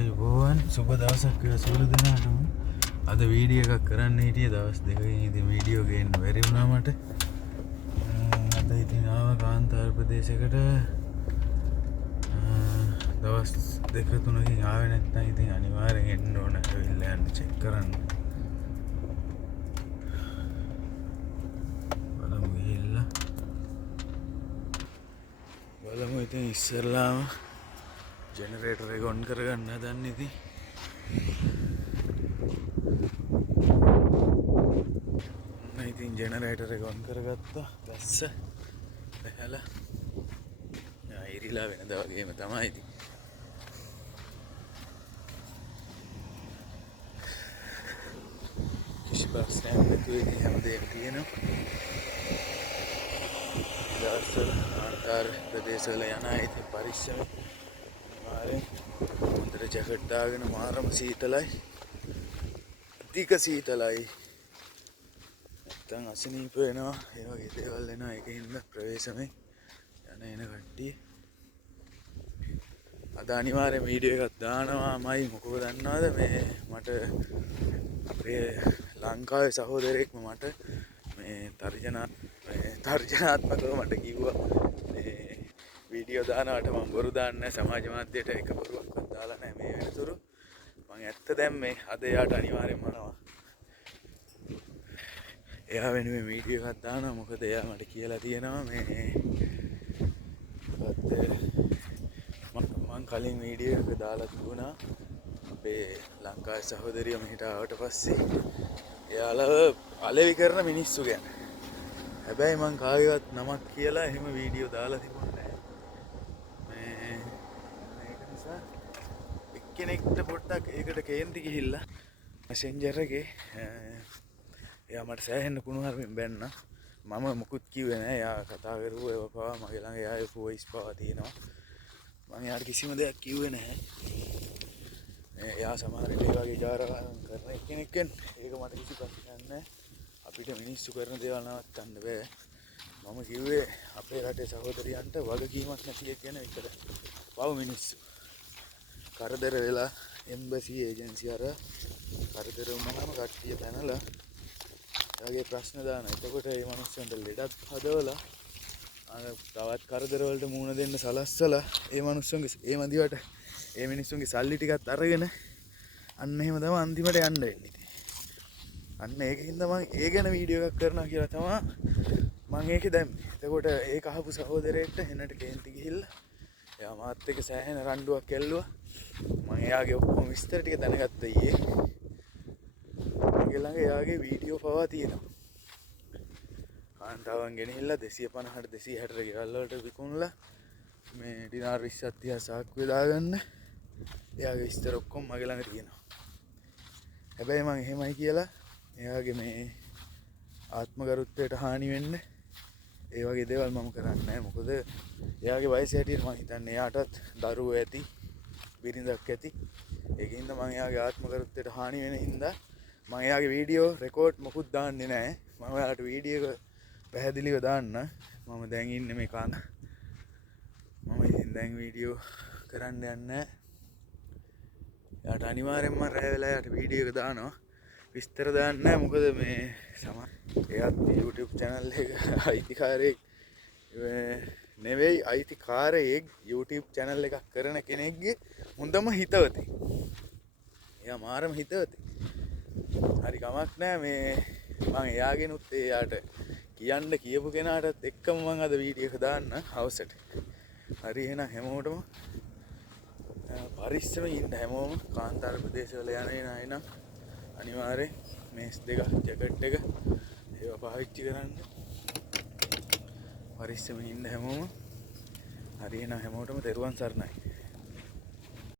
ආයුබෝවන් සුබ දවසක් සූර දෙනාටම අද වීඩියෝ එකක් කරන්න හිටිය දවස් දෙකකින් ඉතින් වීඩියෝ ගේන්න බැරි වුණා මට. අද ඉතින් ආව කාන්තාර ප්‍රදේශයකට දවස් දෙක තුනකින් ආවේ නැත්නම් ඉතින් අනිවාර්යෙන් එන්න ඕන ඇවිල්ලා යන්න චෙක් කරන්න. බලමු ඉතින් ඉස්සරලාම ජෙනරේටර් එක ඔන් කරගන්න හදන්නේ ඉතින්. ඉතින් ජෙනරේටර් එක ඔන් කරගත්තා. දැස්ස බැලලා ඉරිලා වෙනදා වගේම තමයි ඉතින්. කිසි ප්‍රශ්නයක් නැතුව ඉතින් හැමදේම තියෙනවා. දවස්වල කාන්තාර ප්‍රදේශවල යන අය ඉතින් පරිස්සමෙන් අනිවාර්යෙන් හොඳට ජැකට් දාගෙන මාරම සීතලයි. අධික සීතලයි. නැත්තම් අසනීප වෙනවා. ඒ වගේ දේවල් එනවා. ඒකින්ද ප්‍රවේශමෙන් යන එන කට්ටිය අද අනිවාර්යෙන් වීඩියෝ එකක් දානවාමයි. මොකද දන්නවද මේ මට අපේ ලංකාවේ සහෝදරයෙක්ම මට මේ තර්ජනාත්මකව මට කිව්වා මේ වීඩියෝ දානවට මම බොරු දාන්නේ නැහැ. සමාජ මාධ්‍යයට එක බොරුවක්වත් දාලා නැහැ මේ වෙනතුරු. මම ඇත්ත දැම්මේ. අද එයාට අනිවාර්යෙන්ම මනවා. එයා වෙනුවෙන් වීඩියෝ එකක් දානවා. මොකද එයා මට කියලා තියෙනවා මේ මම කලින් වීඩියෝ එක දාලා තිබුණා අපේ ලංකාවේ සහෝදරිය මෙහෙට ආවට පස්සේ එයාලව අලෙවි කරන මිනිස්සු ගැන. හැබැයි මං කාගේවත් නමක් කියලා එහෙම වීඩියෝ දාලා තිබුණේ නැහැ. මේක නිසා එක්කෙනෙක්ට පොඩ්ඩක් ඒකට කේන්ති ගිහිල්ලා මෙසෙන්ජර් එකේ එයා මට සෑහෙන්න කුණුහරුපෙන් බැන්නා. මම මුකුත් කිව්වේ නැහැ. එයා කතා කරුවා ඒව පවා මගේ ළඟ එයාගේ වොයිස් පවා තියෙනවා. මම එයාට කිසිම දෙයක් කිව්වේ නැහැ. එයා සමහර විට ඒ වගේ ජාරවම් කරන කෙනෙක් වෙන. ඒක මට කිසි ප්‍රශ්නයක් නැහැ. අපිට මිනිස්සු කරන දේවල් නවත්තන්න බෑ. මම කිව්වේ අපේ රටේ සහෝදරියන්ට වගකීමක් නැති කියන විතර. පව මිනිස්සු කරදර වෙලා එම්බසි ඒජන්සි අර කරදර වුණාම කට්ටිය පැනලා එයාගේ ප්‍රශ්න දානවා. එතකොට මේ මිනිස්සුන්ට ලෙඩක් හදවලා තවත් කරදර වලට මුහුණ දෙන්න සලස්සලා ඒ මිනිස්සුන්ගේ ඒ මදිවට ඒ මිනිස්සුන්ගේ සල්ලි ටිකත් අරගෙන අන්න එහෙම තමයි අන්තිමට යන්න වෙන්නේ. අන්න ඒකින්ද මම ඒ ගැන වීඩියෝ එකක් කරනවා කියලා තමයි මම ඒකේ දැම්මේ. එතකොට ඒක අහපු සහෝදරයෙක්ට හෙනට කේන්ති ගිහිල්ලා එයා මාත් එක්ක සෑහෙන රණ්ඩුවක් ඇල්ලුවා. මම එයාගේ ඔක්කොම විස්තර ටික දැනගත්තා ඊයේ. මගේ ළඟ එයාගේ වීඩියෝ පවා තියෙනවා. කාන්තාවන් ගෙනහිල්ලා 250ට 260ට ගෙවල් වලට විකුණලා මේ ඩිනාර් 20ක් 30ක් සාක්කුවේ දාගන්න එයාගේ විස්තර ඔක්කොම මගේ ළඟ තියෙනවා. හැබැයි මම එහෙමයි කියලා එයාගේ මේ ආත්ම ගරුත්වයට හානි වෙන්න ඒ වගේ දේවල් මම කරන්නේ නැහැ. මොකද එයාගේ වයස හැටියට මම හිතන්නේ එයාටත් දරුවෝ ඇති, බිරිඳක් ඇති. ඒකින්ද මම එයාගේ ආත්ම ගරුත්වයට හානි වෙන හින්දා මම එයාගේ වීඩියෝ රෙකෝඩ් මොකුත් දාන්නේ නැහැ. මම එයාට වීඩියෝ එක පැහැදිලිව දාන්න. මම දැන් ඉන්නේ මේ මම ඉතින් දැන් වීඩියෝ කරන්න යන්නේ. එයාට අනිවාර්යෙන්ම රැ වෙලා එයාට වීඩියෝ එක දානවා. විස්තර දාන්නේ නැහැ. මොකද මේ එයාත් YouTube channel එක අයිතිකාරයෙක් නෙවෙයි. අයිතිකාරයෙක් YouTube channel එකක් කරන කෙනෙක්ගේ හොඳම හිතවතෙක්. එයා මාරම හිතවතෙක්. හරි කමක් නැහැ මේ මම එයාගෙනුත් එයාට කියන්න කියපු කෙනාටත් එක්කම මම අද වීඩියෝ එක දාන්න හවසට. හරි එහෙනම් හැමෝටම පරිස්සමෙන් ඉන්න. හැමෝම කාන්තාර ප්‍රදේශවල යන අය නම් අනිවාර්යෙන් මේස් දෙක ජැකට් එක ඒවා පාවිච්චි කරන්න. පරිස්සමෙන් ඉන්න හැමෝම. හරි එහෙනම් හැමෝටම තෙරුවන් සරණයි.